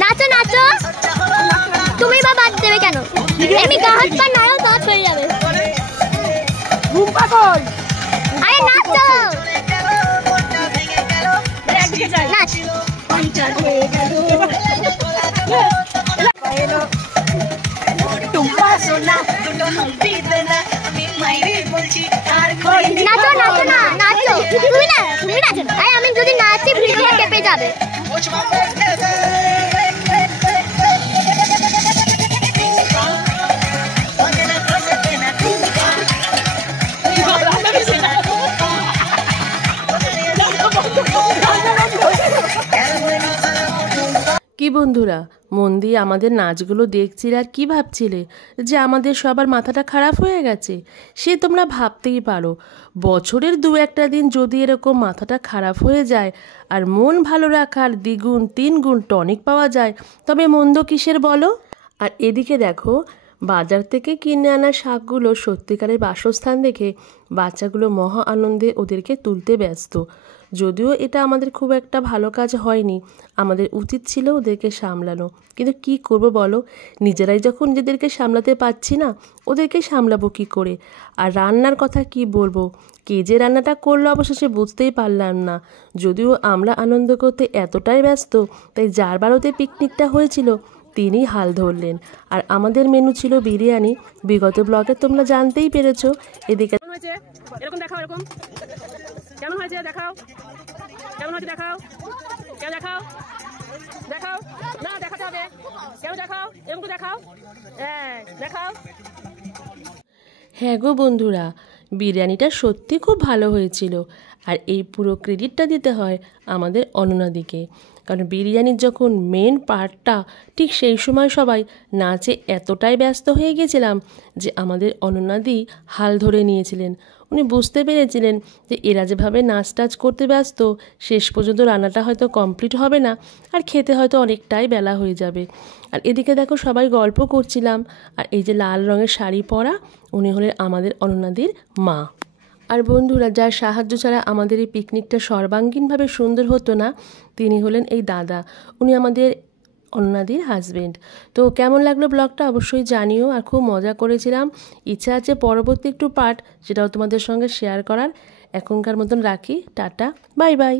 নাচো নাচো, তুমি বা বাদ দেবে কেন? আমি গা হাত পা নাড়াও তো হয়ে যাবে। আরে নাচো, নাচ। নাচো নাচো না, নাচো তুমি না, তুমি নাচো। আরে আমি যদি নাচি ভিডিওটা কেটে যাবে। কি বন্ধুরা, মন দিয়ে আমাদের নাচগুলো দেখছিলে আর কি ভাবছিলে যে আমাদের সবার মাথাটা খারাপ হয়ে গেছে? সে তোমরা ভাবতেই পারো, বছরের দু একটা দিন যদি এরকম মাথাটা খারাপ হয়ে যায় আর মন ভালো রাখার দ্বিগুণ তিনগুণ টনিক পাওয়া যায়, তবে মন্দ কিসের বলো? আর এদিকে দেখো, বাজার থেকে কিনে আনা শাকগুলো সত্যিকারের বাসস্থান দেখে বাচ্চাগুলো মহা আনন্দে ওদেরকে তুলতে ব্যস্ত। যদিও এটা আমাদের খুব একটা ভালো কাজ হয়নি, আমাদের উচিত ছিল ওদেরকে সামলানো, কিন্তু কি করব বলো, নিজেরাই যখন নিজেদেরকে সামলাতে পারছি না, ওদেরকে সামলাবো কি করে? আর রান্নার কথা কি বলবো, কে যে রান্নাটা করলো অবশেষে বুঝতেই পারলাম না। যদিও আমরা আনন্দ করতে এতটাই ব্যস্ত, তাই যার বাড়িতে পিকনিকটা হয়েছিল তিনি হাল ধরলেন। আর আমাদের মেনু ছিল বিরিয়ানি। বিগত ব্লগে তোমরা জানতেই পেরেছো। এদিকে এরকম দেখাও, এরকম কেমন হয়েছে দেখাও, কেমন হয়েছে দেখাও, কেউ দেখাও, দেখাও না, দেখাতে হবে, কেউ দেখাও, এরকম দেখাও, হ্যাঁ দেখাও। হ্যাঁ গো বন্ধুরা, বিরিয়ানিটা সত্যি খুব ভালো হয়েছিল। আর এই পুরো ক্রেডিটটা দিতে হয় আমাদের অননাদিকে, কারণ বিরিয়ানির যখন মেন পার্টটা, ঠিক সেই সময় সবাই নাচে এতটাই ব্যস্ত হয়ে গেছিলাম যে আমাদের অননাদি হাল ধরে নিয়েছিলেন। উনি বুঝতে পেরেছিলেন যে এরা যেভাবে নাচ টাচ করতে ব্যস্ত, শেষ পর্যন্ত রান্নাটা হয়তো কমপ্লিট হবে না আর খেতে হয়তো অনেকটাই বেলা হয়ে যাবে। আর এদিকে দেখো সবাই গল্প করছিলাম, আর এই যে লাল রঙের শাড়ি পরা, উনি হলেন আমাদের অননাদির মা। আর বন্ধুরা, যার সাহায্য ছাড়া আমাদের এই পিকনিকটা সর্বাঙ্গীনভাবে সুন্দর হতো না, তিনি হলেন এই দাদা। উনি আমাদের অননাদির হাজবেন্ড। তো কেমন লাগলো ব্লগটা অবশ্যই জানিও। আর খুব মজা করেছিলাম, ইচ্ছা আছে পরবর্তী একটু পার্ট, সেটাও তোমাদের সঙ্গে শেয়ার করার। এখনকার মতন রাখি, টাটা, বাই বাই।